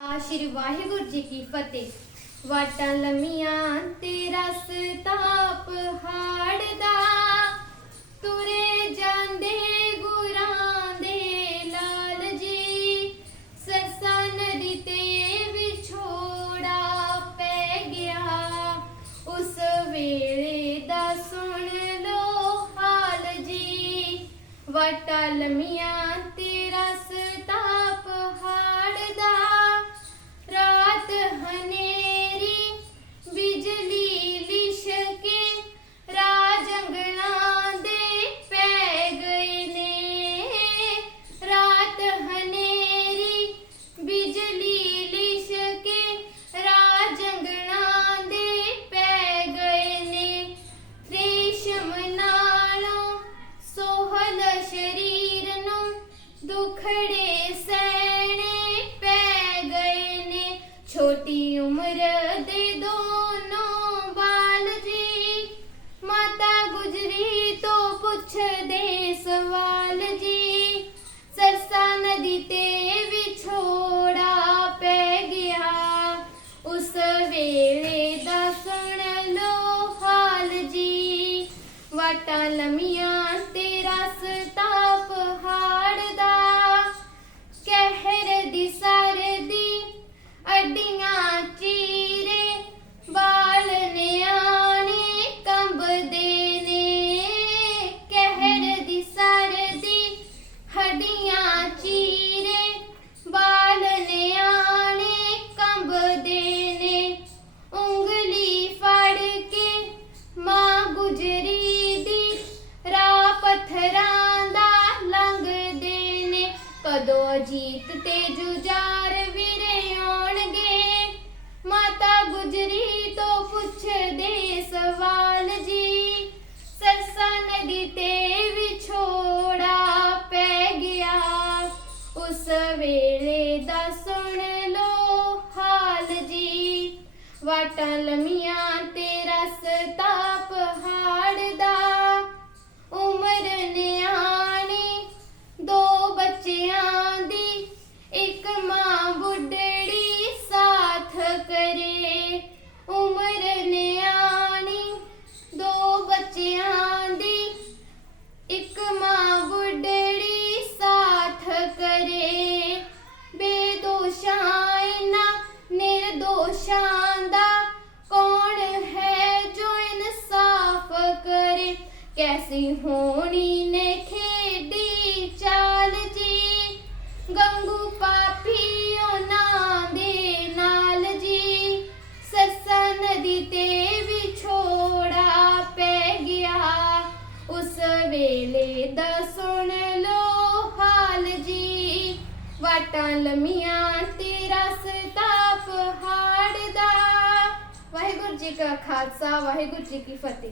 ਆ ਸ਼੍ਰੀ ਵਾਹਿਗੁਰੂ ਜੀ ਕੀ ਫਤਿਹ। ਵਾਟਾਂ ਲੰਮੀਆਂ ਤੇ ਰਸਤਾ ਪਹਾੜ ਦਾ ਤੁਰੇ ਜਾਂਦੇ ਗੁਰਾਂ ਦੇ ਲਾਲ ਜੀ। ਸਰਸਾ ਨਦੀ ਤੇ ਵਿਛੋੜਾ ਪੈ ਗਿਆ। ਉਸ ਵੇਲੇ ਦਾ ਸੁਣ ਲੋ ਹਾਲ ਜੀ। ਵਾਟਾਂ ਲੰਮੀਆਂ ਤੇ ਰਸਤਾ ਪਹਾੜ ਦਾ ਦੁਖੜੇ ਸਹਿਣੇ ਪੈ ਗਏ ਨੇ ਛੋਟੀ ਉਮਰ ਦੇ ਦੋਨੋਂ ਬਾਲ ਜੀ ਮਾਤਾ ਗੁਜਰੀ ਤੋਂ ਪੁੱਛਦੇ ਸਵਾਲ ਜੀ ਸਰਸਾ ਨਦੀ ਤੇ ਵਿਛੋੜਾ ਪੈ ਗਿਆ ਉਸ ਵੇਲੇ ਦਾ ਸੁਣ ਲੋ ਹਾਲ ਜੀ ਵਾਟਾਂ ਲੰਮੀਆਂ ਜੀਤ ਤੇ ਜੁਝਾਰ ਵੀਰੇ ਆਉਣਗੇ। ਮਾਤਾ ਗੁਜਰੀ ਤੋਂ ਪੁੱਛਦੇ ਸਵਾਲ ਜੀ। ਸਰਸਾ ਨਦੀ ਤੇ ਵਿਛੋੜਾ ਪੈ ਗਿਆ। ਉਸ ਵੇਲੇ ਦਾ ਸੁਣ ਲੋ ਹਾਲ ਜੀ। ਵਾਟਾਂ ਲੰਮੀਆਂ ਤੇ ਰਸਤਾ ਪਹਾੜ ਕੈਸੀ ਹੋਣੀ ਨੇ ਖੇਡੀ ਚਾਲ ਜੀ? ਗੰਗੂ ਪਾਪੀ ਉਹਨਾਂ ਦੇ ਨਾਲ ਜੀ। ਸੱਸਾ ਨਦੀ ਤੇ ਵਿਛੋੜਾ ਪੈ ਗਿਆ। ਉਸ ਵੇਲੇ ਦਾ ਸੁਣ ਲੋ ਹਾਲ ਜੀ। ਵਾਟਾਂ ਲੰਮੀਆਂ ਤੇ ਰਸਤਾ ਪਹਾੜ ਦਾ ਵਾਹਿਗੁਰੂ ਜੀ ਕਾ ਖਾਲਸਾ, ਵਾਹਿਗੁਰੂ ਜੀ ਕੀ ਫਤਿਹ।